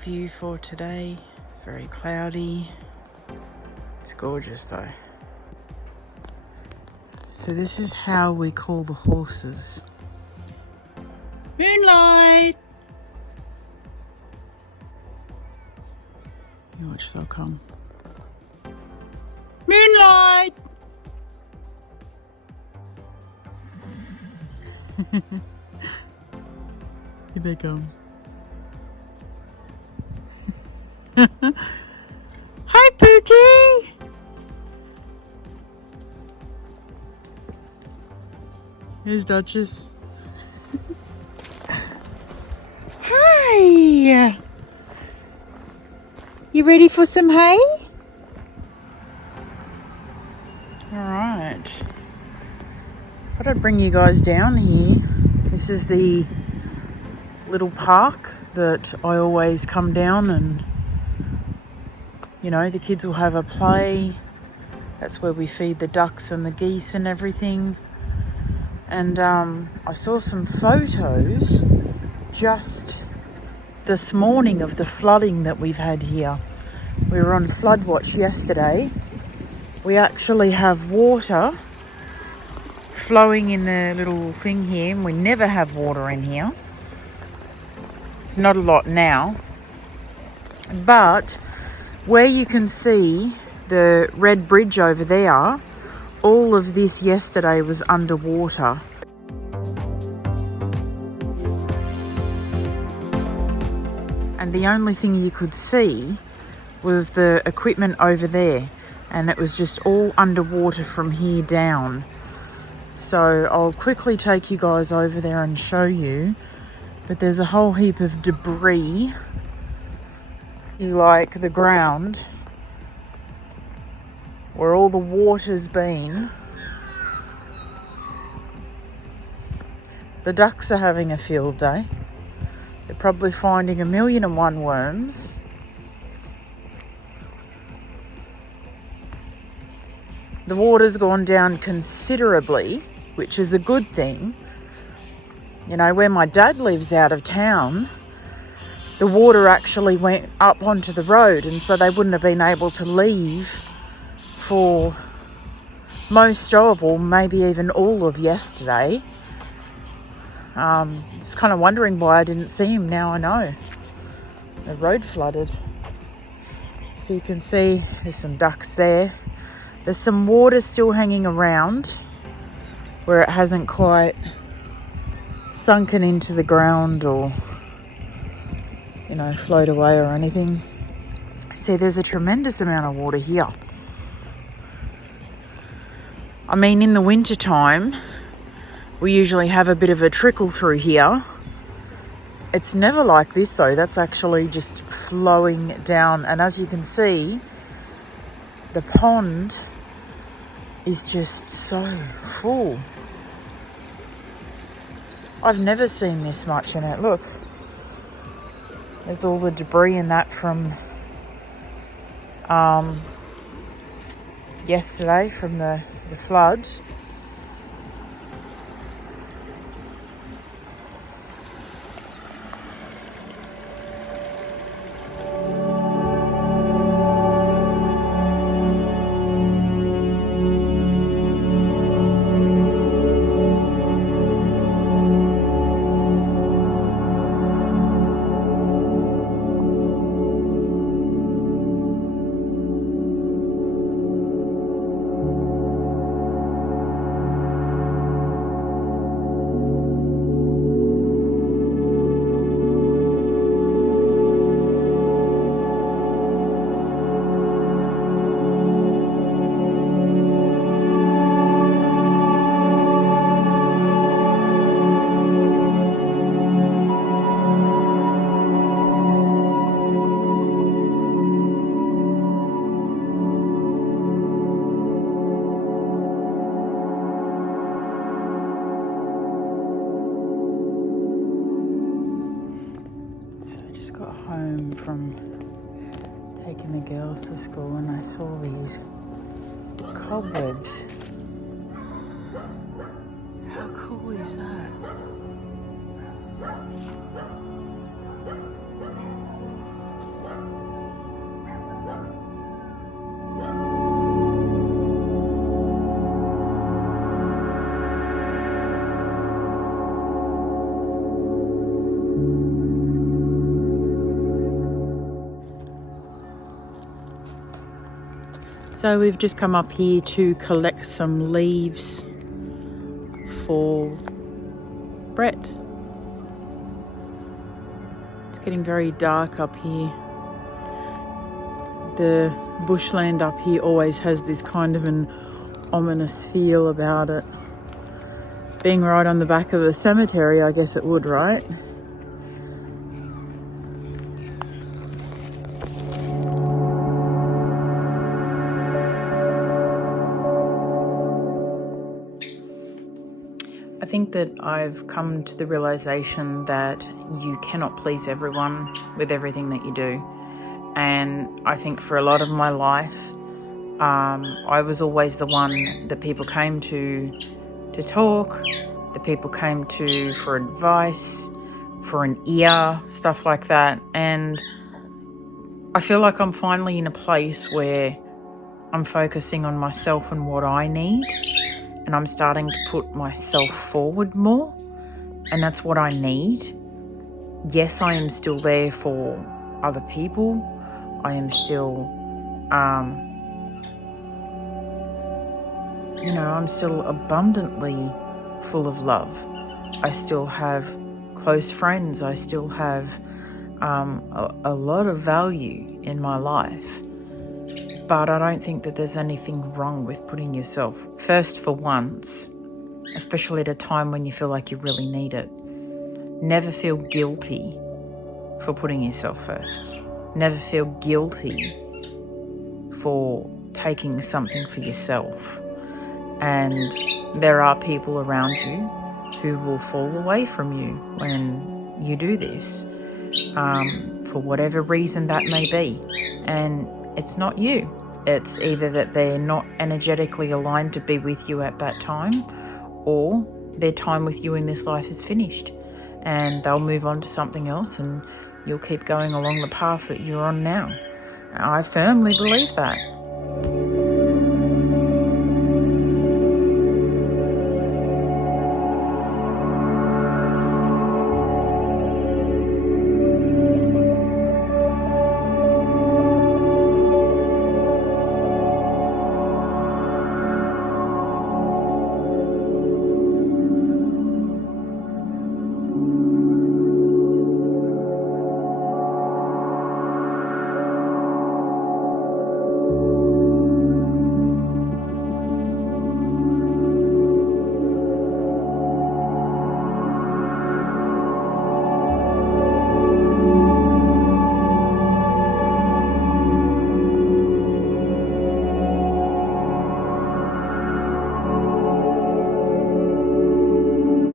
view for today. Very cloudy. It's gorgeous though. So this is how we call the horses. Moonlight! You watch, they'll come. Moonlight! Here they come. Hi, Pookie! Here's Duchess. Hi! You ready for some hay? Alright. Thought I'd bring you guys down here. This is the little park that I always come down and, you know, the kids will have a play. That's where we feed the ducks and the geese and everything. And I saw some photos just this morning of the flooding that we've had here. We were on flood watch yesterday. We actually have water flowing in the little thing here, and we never have water in here. It's not a lot now, but where you can see the red bridge over there, all of this yesterday was underwater. And the only thing you could see was the equipment over there, and it was just all underwater from here down. So I'll quickly take you guys over there and show you, but there's a whole heap of debris, like the ground, where all the water's been. The ducks are having a field day. They're probably finding 1,000,001 worms. The water's gone down considerably, which is a good thing. You know, where my dad lives out of town, the water actually went up onto the road, and so they wouldn't have been able to leave for most of, or maybe even all of yesterday. Just kind of wondering why I didn't see him. Now I know. The road flooded. So you can see there's some ducks there. There's some water still hanging around where it hasn't quite sunken into the ground or, you know, float away or anything. See, there's a tremendous amount of water here. I mean, in the winter time, we usually have a bit of a trickle through here. It's never like this though. That's actually just flowing down. And as you can see, the pond is just so full. I've never seen this much in it. Look, there's all the debris in that from yesterday from the flood. Got home from taking the girls to school and I saw these cobwebs. How cool is that? So we've just come up here to collect some leaves for Brett. It's getting very dark up here. The bushland up here always has this kind of an ominous feel about it. Being right on the back of the cemetery, I guess it would, right? I think that I've come to the realization that you cannot please everyone with everything that you do. And I think for a lot of my life, I was always the one that people came to talk, that people came to for advice, for an ear, stuff like that. And I feel like I'm finally in a place where I'm focusing on myself and what I need. And I'm starting to put myself forward more, and that's what I need. Yes, I am still there for other people. I am still, I'm still abundantly full of love. I still have close friends. I still have a lot of value in my life. But I don't think that there's anything wrong with putting yourself first for once, especially at a time when you feel like you really need it. Never feel guilty for putting yourself first. Never feel guilty for taking something for yourself. And there are people around you who will fall away from you when you do this, for whatever reason that may be. And it's not you. It's either that they're not energetically aligned to be with you at that time, or their time with you in this life is finished and they'll move on to something else and you'll keep going along the path that you're on now. I firmly believe that.